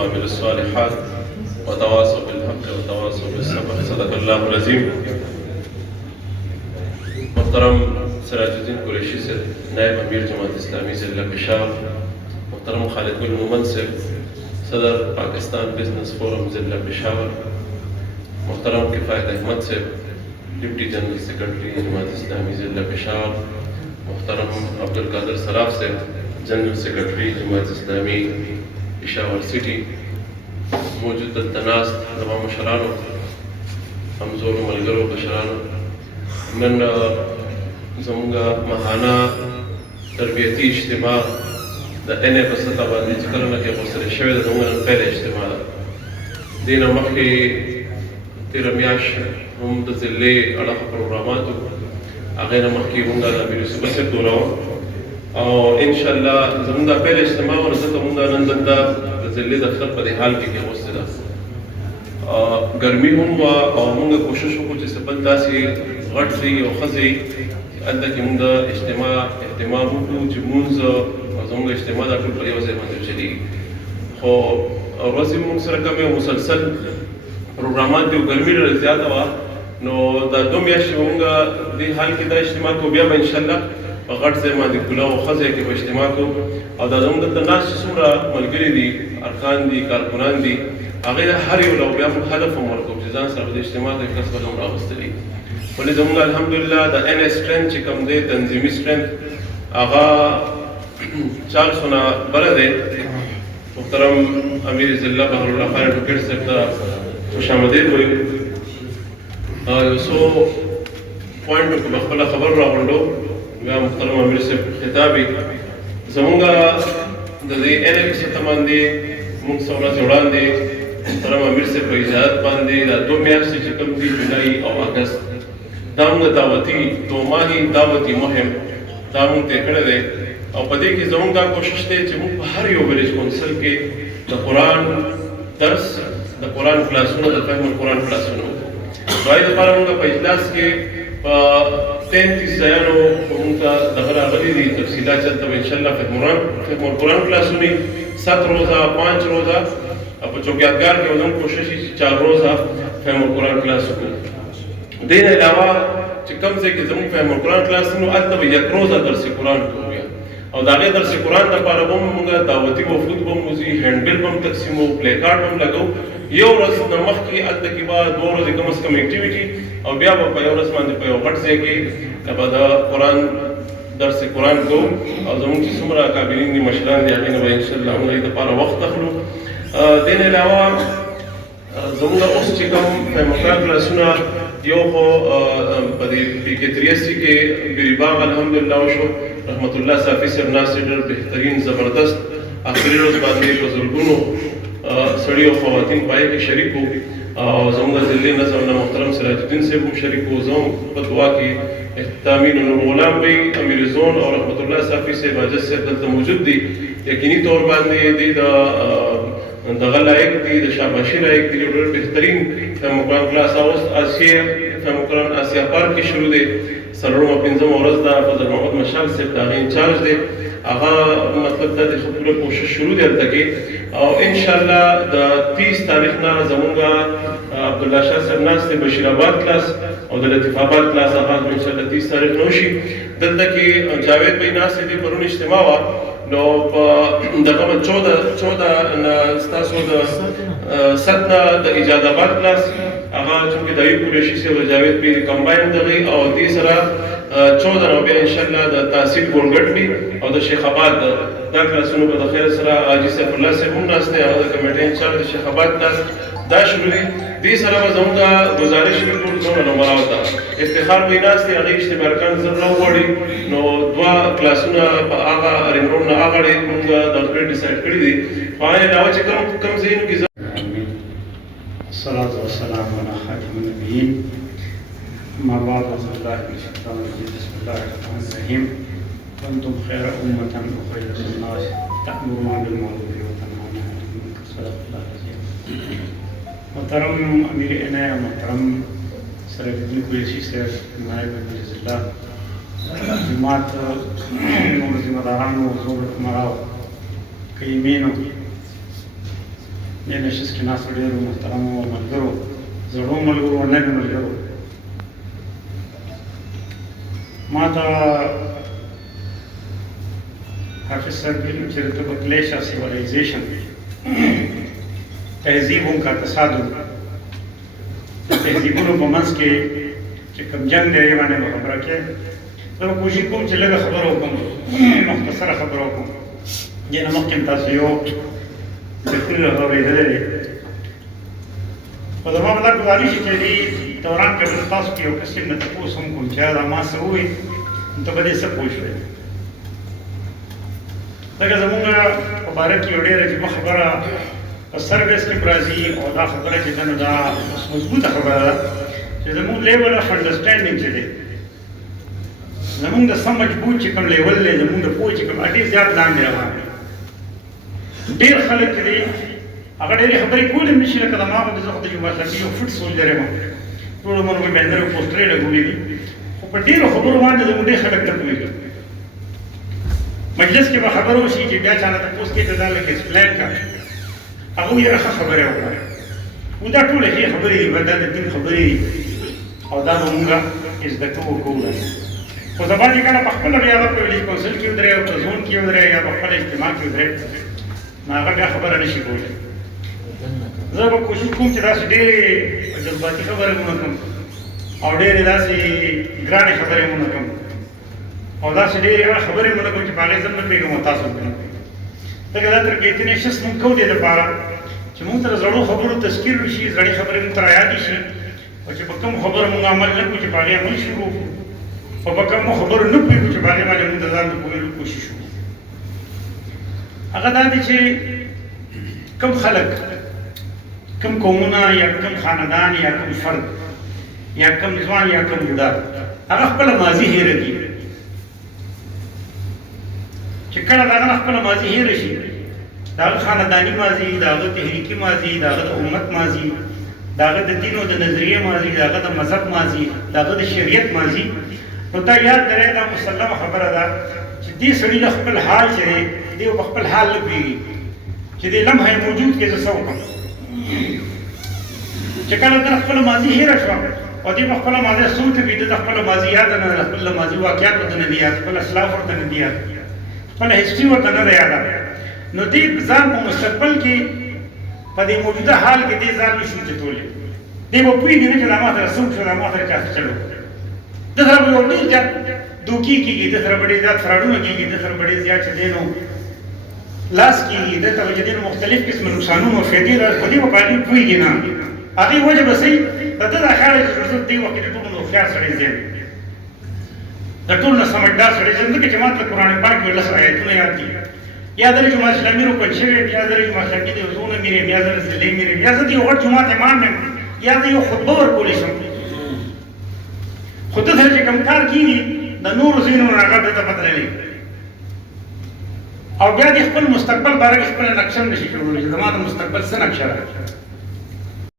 وعملوا الصالحات وتواصوا بالحق وتواصوا بالصبر. صدق الله العظيم. محترم سراج الدین قریشی سے نائب امیر جماعت اسلامی ضلع پشاور، محترم خالد گل مومن سے صدر پاکستان بزنس فورم ضلع پشاور، محترم کفایت احمد سے ڈپٹی جنرل سیکرٹری جماعت اسلامی ضلع پشاور، محترم عبدالقادر سراف سے جنرل سیکرٹری جماعت اسلامی پشاور سٹی، موجود التناس تمام مشرانو، همزور ملګرو مشرانو، نن زموږ ماهانه تربیتي اجتماع د NA په سطحه باندې چې کله نه کې غوښتل شوې ده، زموږ نن پیل اجتماع ده. دې نه مخکې تېره میاشت هم د ضلعې اړخه پروګراماتو، هغې نه مخکې موږ د امیر یوسف صاحب دوره وه او انشاءالله زموږ دا پیل اجتماع وه، نو ځکه موږ نن دلته د ضلعې دفتر په دې حال کې کېغوستې ده. ګرمي هم وه او موږ کوشش وکړو چې څه بل داسې غټ ځای او ښه ځای هلته کې موږ د اجتماع اهتمام وکړو چې مونځ او زموږ اجتماع دا ټول په یو ځای باندې وچلېږي. خو ورځې موږ سره کمې او مسلسل پروګرامات دي او ګرمي ډېره زیاته وه، نو دا 2 میاشتې به موږ دې حال کې دا اجتماع کوو، بیا به انشاءالله په غټ ځای باندې کُله او ښه ځای کې به اجتماع کوو. او دا زموږ دلته ناست چې څومره ملګري دي، ارکان دي، کارکنان دي، هغې هر یو له بیا موږ هدف هم ورکوو چې ځان سره به د اجتماع د یو کس به هم راوستلی. ولې زموږ الحمدلله د NA سټرنث چې کوم دی، تنظیمي سټرنث، هغه 400 نه بره دی. محترم امیر ضلع بهرالله خان ایډوکیټ صاحب ته خوش آمدید وایو. یو څو پوینټو کې به خپله خبر راغونډو، بیا محترم امیر صاحب خطاب وي. زموږ د دې NA په سطحه باندې موږ څه ورځې وړاندې محترم امیر صاحب په اجازت باندې دا 2 میاشتې چې کوم دي، جولای او اګست، دا موږ دعوتي 2 ماهی دعوتي مهم دا موږ طے کړی دی. او په دې کې زموږ دا کوشش دی چې موږ په هر یو ویلیج کونسل کې د قرآن درس، د قرآن کلاسونه، د فهم القرآن کلاسونه وکړو. نو هغې دپاره موږ په اجلاس کې په 33 ځایانو موږ ته دغه راغلي دي تفصیلات چې هلته به انشاءالله فهم القرآن کلاسونه 7 روزه 5 روزه، او په چوکیاتګار کې به زموږ کوشش وي چې 4 روزه فهم القرآن کلاس وکړو. دې نه علاوه چې کوم ځای کې زموږ فهم القرآن کلاس نو هلته به 1 روزه درس قرآن کوو، او د هغې درس قرآن دپاره به موږ دعوتي وفود به هم وځي، هینډبل به هم تقسیموو، پلی کارډ به هم لګوو. یو ورځ نه مخکې هلته کې به 2 ورځې کم از کم اکټیویټي، او بیا به په یو ورځ باندې په یو غټ ځای کې به د قرآن درس قرآن کوو. او زموږ چې څومره اکابرین دي، مشران دي، هغې نه به انشاءالله موږ هغې دپاره وخت اخلو. دې نه علاوه زموږ اوس چې کوم فهم القرآن کلاسونه، یو خو په دې PK83 کې بیریباغ الحمدلله وشو، رحمت الله صافي صاحب ناست ډېر بهترین زبردست اخري ورځ باندې په زرګونو سړي او خواتین په هغې کې شریک وو، او زموږ د ضلعې نظم نه محترم سراج الدین صاحب هم شریک وو. زه هم په دعا کې اختتامي نور غلام بی، امیر زون او رحمت الله صافي صاحب، حاجت صاحب دلته موجود دي. یقیني طور باندې دوی دغه لایق دي، د شاباشي لایق دي. یو ډېر بهترین فهم القرآن کلاس اوس آسیا فهم القرآن آسیا پارک کې شروع دی، 4 ورځ ده. فضل محمد مشال صاحب د هغې انچارج دی، هغه مطلب دا د پوره کوشش شروع دی هلته کې. او انشاءالله د 30 تاریخ نه زموږ عبدالله شاه صاحب ناست دی، بشیر آباد کلاس او د لطیف آباد کلاس هغه انشاءالله 30 تاریخ نه وشي. دلته کې جاوید بھائی ناست دی، پرون اجتماع وه، نو په دغه 14 ستاسو د 7 نه د ایجاد آباد کلاس، هغه چونکې د ایوب قریشي صاحب او جاوید بھائی کمباین دغې، او دې سره 14 نو بیا انشاءالله د تحصیل ګورګټ بي او د شیخ آباد دا کلاسونه به د خیر سره حاجي سیف الله صاحب هم ناست دی، هغه د کمیټې انچارج د شیخ آباد کلاس دا شروع دي. دې سره به زموږ ګزارش وي ټول څومره نمبرات ده، افتخار به یې ناست دی، هغې اجتماع ارکان زر راوغواړي. نو 2 کلاسونه په هغه رنګ روډ نه هغړې موږ دغه ډیسایډ کړي دي. په هغې علاوه چې کوم ځایونو کې الصلاة والسلام على خاتم النبيين. أما بعد، أعوذ بالله من الشيطان الرجيم. بسم الله الرحمن الرحيم. كنتم خير أمة أخرجت للناس تأمرون بالمعروف وتنهون عن المنكر. صدق الله العظيم. محترم امیر NA، محترم سراج الدین قریشی صاحب، نائب امیر ضلع، جماعت نور ذمہ دارانو، حضور عمراو، قیمینو، دې نشست کې ناستو ډېرو محترمو ملګرو، زړو ملګرو او نویو ملګرو، ما ته حافظ صاحب ویلي چې ته به کلیشه سیویلایزیشن تهذیب هم کا تصادم د تهذیبونو په منځ کې چې کوم جنګ دی هغې باندې به خبره کوې. زه به کوشش کوم چې لږه خبره وکړم، مختصره خبره وکړم. دې نه مخکې تاسو یو تقریر اورېدلی دی، خو زما به دا ګزارش چې دې دوران کې به تاسو کې یو قسم نه تپوس هم کوم چې دا ما څه ووایي نو ته به دې څه پوه شوې. ځکه زمونږ په باره کې یو ډېره عجیبه خبره په سروس کې راځي او دا خبره چې ده نو دا مضبوطه خبره ده چې زمونږ لیول اف انډرسټینډینګ چې دی، زمونږ د سم مجبور چې کوم لیول دی، زمونږ د پوهې چې کوم ډېر زیات لاندې روان دی. ډېر خلک چې دی هغه ډېرې خبرې کولی هم نه شي، لکه د ما غوندې زه خو د جمعه صاحبي یو فټ سولجر یم، ټول عمر مې بینر پوسټرې لګولي دي، خو په ډېرو خبرو باندې زموږ ډېر خلک نه پوهېږي. مجلس کې به خبره وشي چې بیا چا نه تپوس کې ته دا لږ ایکسپلین کړه، هغه یې ښه خبرې وکړه، خو دا ټولې ښې خبرې دي، دا د دین خبرې دي او دا به مونږ زده کوو. خو زما چې کله په خپله بیا هغه په ویلیج کونسل کې ودرې او په زون کې ودرې یا په خپله اجتماع کې ودرې نو هغه بیا خبره نه شي کولی. زه به کوشش کوم چې داسې ډېرې جذباتي خبرې ونه کړم او ډېرې داسې ګرانې خبرې ونه کړم او داسې ډېرې هغه خبرې ونه کړم چې په هغې زه نه پوهېږم او تاسو هم نه پوهېږئ. ځکه دا تر کې اتنې شست مونږ کوو دې دپاره چې مونږ ته د زړو خبرو تذکیر وشي، زړې خبرې مونږ ته رایادې شي او چې په کوم خبرو مونږ عمل نه کړو چې په هغې عمل شروع کړو او په کومو خبرو نه پوهېږو چې په هغې باندې مونږ د ځان د پوهېدو کوشش وکړو. هغه دا دی چې کوم خلک، کوم قومونه یا کوم خاندان یا کوم فرد یا کوم ځوان یا کوم بوډا هغه خپله ماضي هېره کړي. چې کله د هغه خپله ماضي هېره شي، د هغه خانداني ماضي، د هغه تحریکي ماضي، د هغه د امت ماضي، د هغه د دین او د نظریې ماضي، د هغه د مذهب ماضي، د هغه د شریعت ماضي، نو تا یاد لرئ دا مسلمه خبره ده چې دې سړي د خپل حال چې دی دی په خپل حال نه پوهېږي چې دې لمحه موجود کې زه څه وکړم. چې کله د خپله ماضي هېره شوه او دې په خپله ماضي سوچ کوي، د خپله ماضي یاده نه ده، خپل ماضي واقعیات ورته نه دي یاد، خپل اسلاف ورته نه دي یاد، خپله هسټري ورته نه ده یاده، نو دې ځان په مستقبل کې په دې موجوده حال کې دې ځان نشي اوچتولی. دې به پوهېږي نه چې دا ما سره څه وشو، دا ما سره چا څه چل وکړ. ده سره به یو ډېر زیات دوکې کېږي، ده سره به ډېر زیات فراډونه کېږي، ده سره به ډېر زیات چې دی نو لاس کېږي، ده ته به چې دی نو مختلف قسمه نقصانونه او فایدې په دې به په هغې پوهېږي نه. هغې وجه به صحیح د ده دا خیال دی چې زه دې وخت کې د ټولو نه هوښیار سړی ځم، د ټولو نه سمجدار سړی ځم، ځکه چې ما ته قرآن پاک کې 10 آیتونه یاد دي. یا زه د جمعه اسلامي روکن شوی یم، یا زه د جمعه اسلامي د یو زوی نه میر یم، یا زه د ضلعې میر یم، یا زه د یو غټ جومات امام یم، یا زه یو خطبه ورکولی شم. خو ده سره چې کوم کار کېږي د نورو ځایونو نه هغه ده ته پته نه لګي او بیا د خپل مستقبل باره کې خپله نقشه هم نه شي جوړولی چې زما د مستقبل څه نقشه ده.